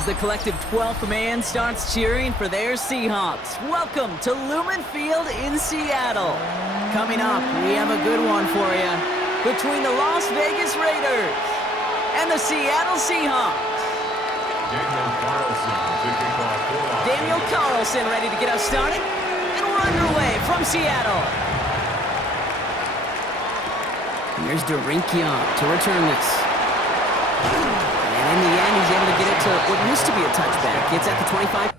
as the collective 12th man starts cheering for their Seahawks. Welcome to Lumen Field in Seattle. Coming up, we have a good one for you between the Las Vegas Raiders and the Seattle Seahawks. Daniel Carlson ready to get us started, and we're underway from Seattle. Here's Derink Young to return this. And in the end, he's able to get it to what used to be a touchback. It's at the 25.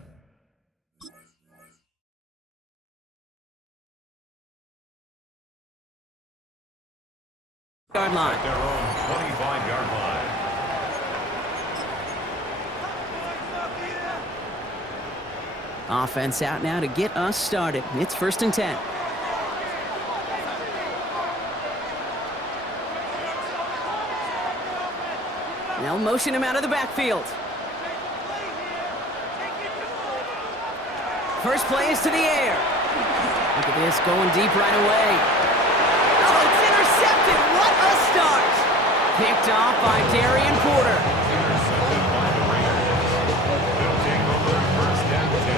Yard line. At their own 25-yard line. Offense out now to get us started. It's 1st and 10. They'll motion him out of the backfield. First play is to the air. Look at this, going deep right away. Oh, it's intercepted. What a start. Picked off by Darian Porter.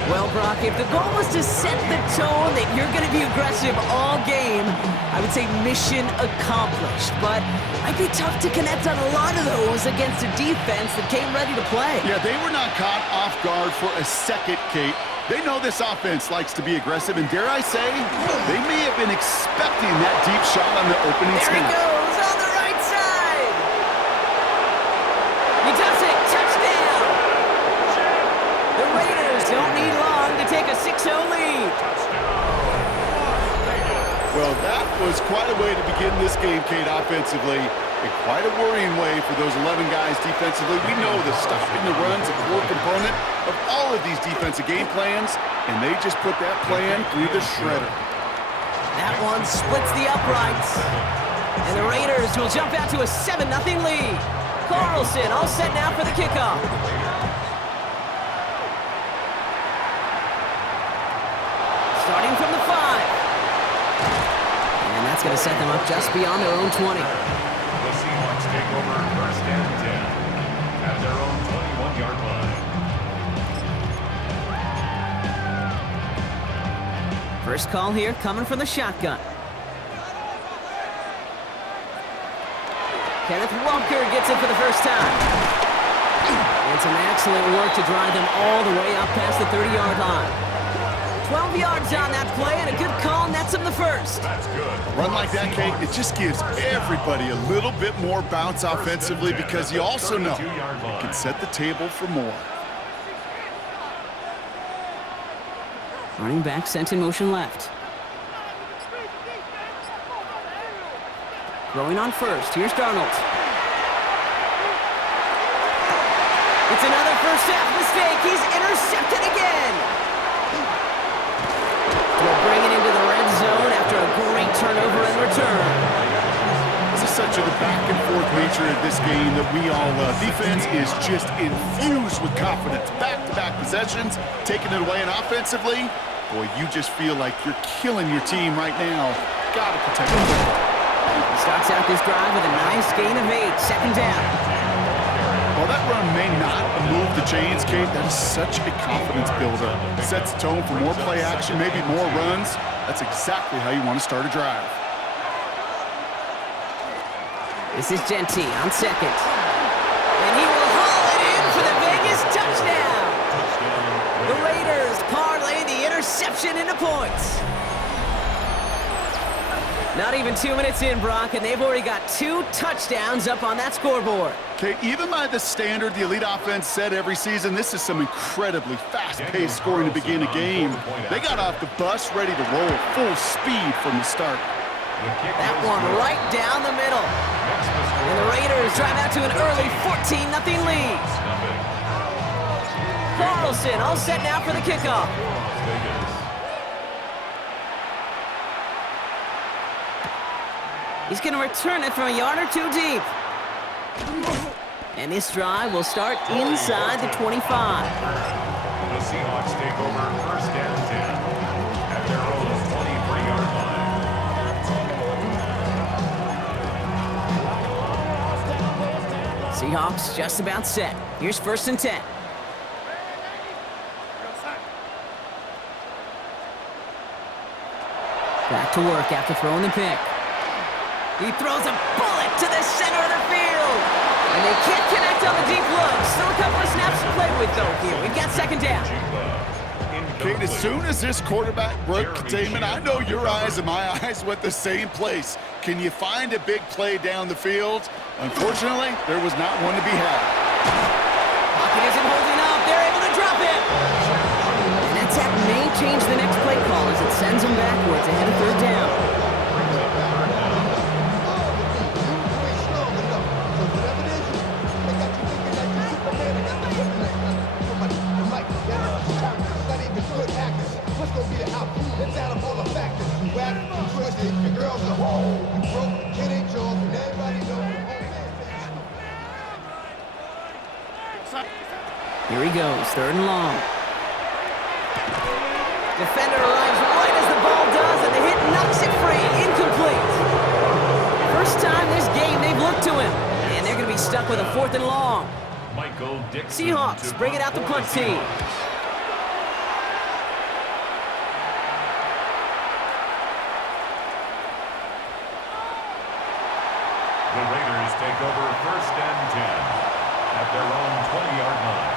Well, Brock, if the goal was to set the tone that you're going to be aggressive all game, I would say mission accomplished. But it might be tough to connect on a lot of those against a defense that came ready to play. Yeah, they were not caught off guard for a second, Kate. They know this offense likes to be aggressive, and dare I say, they may have been expecting that deep shot on the opening snap. There he goes on the right side. He does it. Touchdown. The Raiders don't need long to take a 6-0 lead. Well, that was quite a way to begin this game, Kate, offensively. And quite a worrying way for those 11 guys defensively. We know the stopping the run's a core component of all of these defensive game plans, and they just put that plan through the shredder. That one splits the uprights. And the Raiders will jump out to a 7-0 lead. Carlson all set now for the kickoff. Starting from the 5. And that's going to set them up just beyond their own 20. The Seahawks take over 1st and 10 at their own 21-yard line. First call here coming from the shotgun. Kenneth Walker gets it for the first time. And some excellent work to drive them all the way up past the 30-yard line. 12 yards on that play, and a good call nets him the first. That's good. A run like that, Kate, it just gives everybody a little bit more bounce offensively because you also know it can set the table for more. Running back sent in motion left. Throwing on first. Here's Darnold. It's another first half mistake. He's intercepted again. We'll bring it into the red zone after a great turnover and return. This is such a back-and-forth nature of this game that we all love. Defense is just infused with confidence. Back-to-back possessions, taking it away, and offensively, boy, you just feel like you're killing your team right now. Got to protect the ball. He starts out this drive with a nice gain of 8. Second down. While that run may not move the chains, Kate, that is such a confidence builder. Sets the tone for more play action, maybe more runs. That's exactly how you want to start a drive. This is Genty on second. And he will haul it in for the Vegas touchdown. The Raiders parlay the interception into points. Not even 2 minutes in, Brock, and they've already got 2 touchdowns up on that scoreboard. Okay, even by the standard the elite offense set every season, this is some incredibly fast-paced scoring to begin a game. They got off the bus ready to roll full speed from the start. That one right down the middle. And the Raiders drive out to an early 14-0 lead. Carlson all set now for the kickoff. He's going to return it from a yard or 2 deep. And this drive will start inside the 25. The Seahawks take over 1st and 10 at their own 23-yard line. Seahawks just about set. Here's 1st and 10. Back to work after throwing the pick. He throws a bullet to the center of the field. And they can't connect on the deep look. Still a couple of snaps to play with, though, here. We've got second down. Kate, as soon as this quarterback broke containment, I know your eyes and my eyes went the same place. Can you find a big play down the field? Unfortunately, there was not one to be had. Pocket isn't holding up. They're able to drop it. And that tap may change the next play call as it sends them backwards ahead of third down. Here he goes, third and long. Defender arrives right as the ball does, and the hit knocks it free. Incomplete. First time this game they've looked to him, and they're going to be stuck with a fourth and long. Seahawks bring it out the punt team. The Raiders take over first and 10 at their own 20-yard line.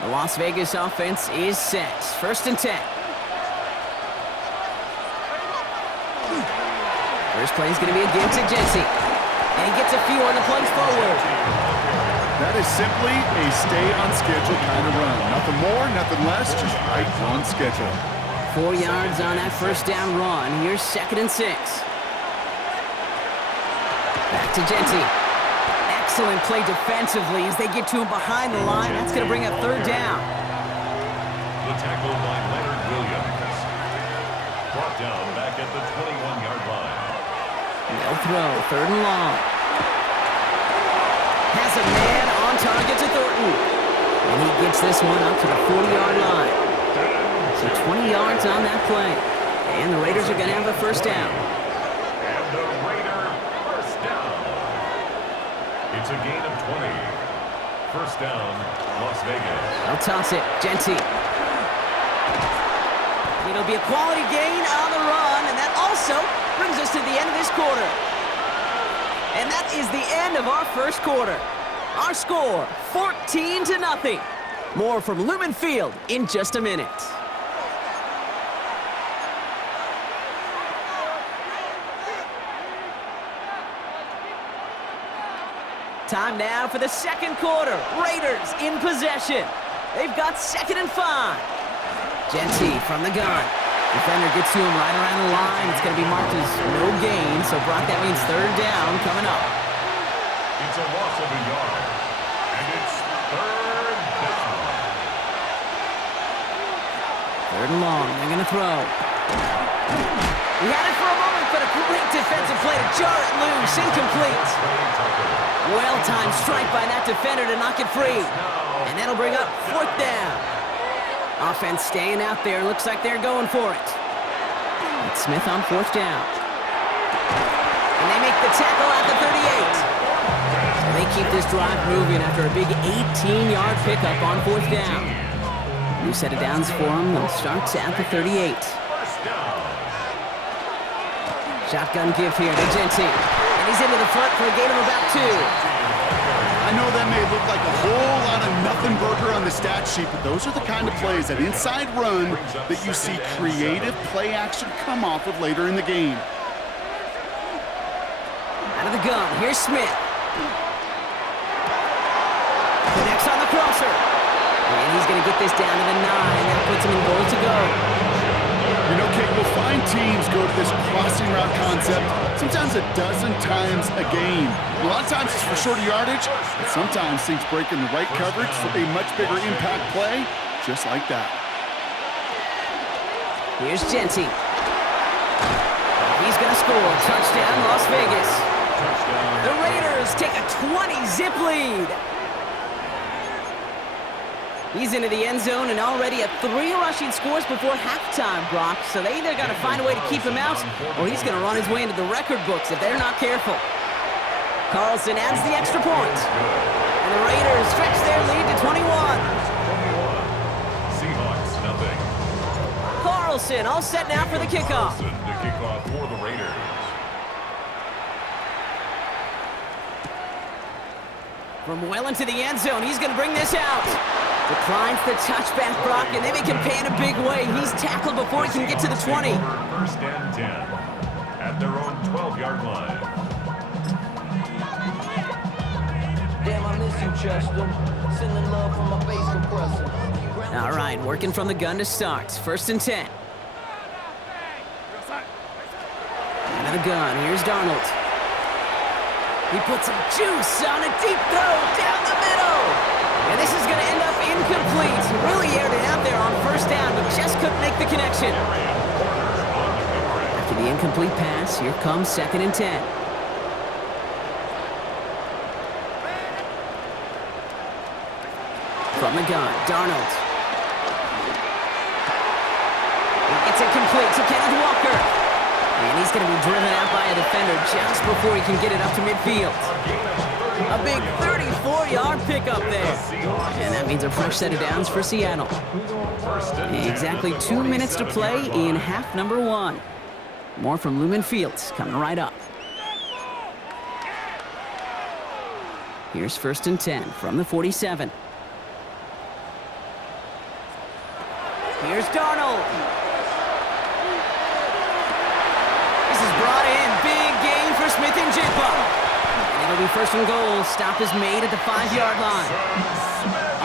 The Las Vegas offense is set. First and 10. First play is going to be against Genty. And he gets a few on the plunge forward. That is simply a stay-on-schedule kind of run. Nothing more, nothing less, just right on schedule. 4 yards on that first down run. Here's second and 6. Back to Genty. Excellent play defensively as they get to him behind the line. That's going to bring up third down. The tackle by Leonard Williams. Brought down back at the 21-yard line. They'll throw, third and long. Has a man on target to Thornton. And he gets this one up to the 40-yard line. So 20 yards on that play. And the Raiders are going to have a first down. And the Raider first down. It's a gain of 20. First down, Las Vegas. They'll toss it. Genty. It'll be a quality gain on the run, and that also brings us to the end of this quarter. And that is the end of our first quarter. Our score, 14-0. More from Lumen Field in just a minute. Time now for the second quarter. Raiders in possession. They've got second and 5. Genty from the gun. Defender gets to him right around the line. It's going to be marked as no gain, so Brock, that means third down coming up. It's a loss of a yard, and it's third down. Third and long. They're going to throw. He had it for a moment, but a great defensive play to jar it loose. Incomplete. Well-timed strike by that defender to knock it free. And that'll bring up fourth down. Offense staying out there. Looks like they're going for it. It's Smith on fourth down. And they make the tackle at the 38. So they keep this drive moving after a big 18-yard pickup on fourth down. New set of downs for them. They'll start at the 38. Shotgun give here to Genty. And he's into the front for a gain of about 2. I know that may look like a whole lot of nothing burger on the stat sheet, but those are the kind of plays, that inside run, that you see creative play action come off of later in the game. Out of the gun, here's Smith. Connects on the crosser. And he's going to get this down to the 9. That puts him in goal to go. You know, Kate, we'll find teams go to this crossing route concept sometimes a dozen times a game. A lot of times it's for shorter yardage, but sometimes things break in the right coverage for a much bigger impact play, just like that. Here's Genty. He's going to score. Touchdown, Las Vegas. The Raiders take a 20-zip lead. He's into the end zone and already at 3 rushing scores before halftime, Brock. So they either got to find a way to keep him out, or he's going to run his way into the record books if they're not careful. Carlson adds the extra point. And the Raiders stretch their lead to 21. Seahawks, nothing. Carlson, all set now for the kickoff. Carlson to kick off for the Raiders. From well into the end zone, he's going to bring this out. Declines the touchback, Brock, and they make him pay in a big way. He's tackled before he can get to the 20. First and 10 at their own 12-yard line. Damn, I miss you, Chester. Sending love from my face compressor. All right, working from the gun to start. First and 10. Out of the gun, here's Darnold. He puts some juice on a deep throw down the middle. And this is going to end up incomplete. Really aired it out there on first down, but just couldn't make the connection. After the incomplete pass, here comes second and 10. From the gun, Darnold. It's incomplete to Kenneth Walker. And he's going to be driven out by a defender just before he can get it up to midfield. A big 34-yard pickup there. And that means a fresh set of downs for Seattle. Exactly 2 minutes to play in half number 1. More from Lumen Fields coming right up. Here's first and 10 from the 47. Here's Darnold. This is brought in. Big gain for Smith and Jigba. And it'll be first and goal. Stop is made at the 5-yard line.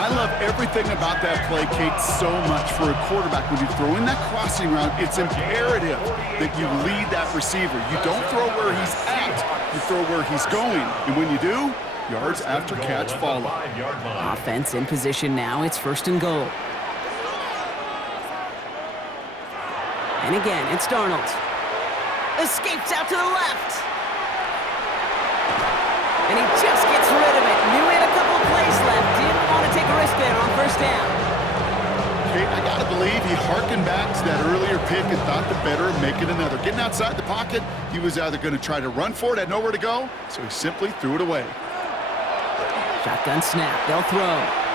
I love everything about that play, Kate, so much for a quarterback. When you throw in that crossing route, it's imperative that you lead that receiver. You don't throw where he's at, you throw where he's going. And when you do, yards after catch follow. Offense in position now. It's first and goal. And again, it's Darnold. Escapes out to the left. And he just gets rid of it. Knew he had a couple plays left. Didn't want to take a risk there on first down. Kate, I got to believe he hearkened back to that earlier pick and thought the better of making another. Getting outside the pocket, he was either going to try to run for it, had nowhere to go, so he simply threw it away. Shotgun snap. They'll throw.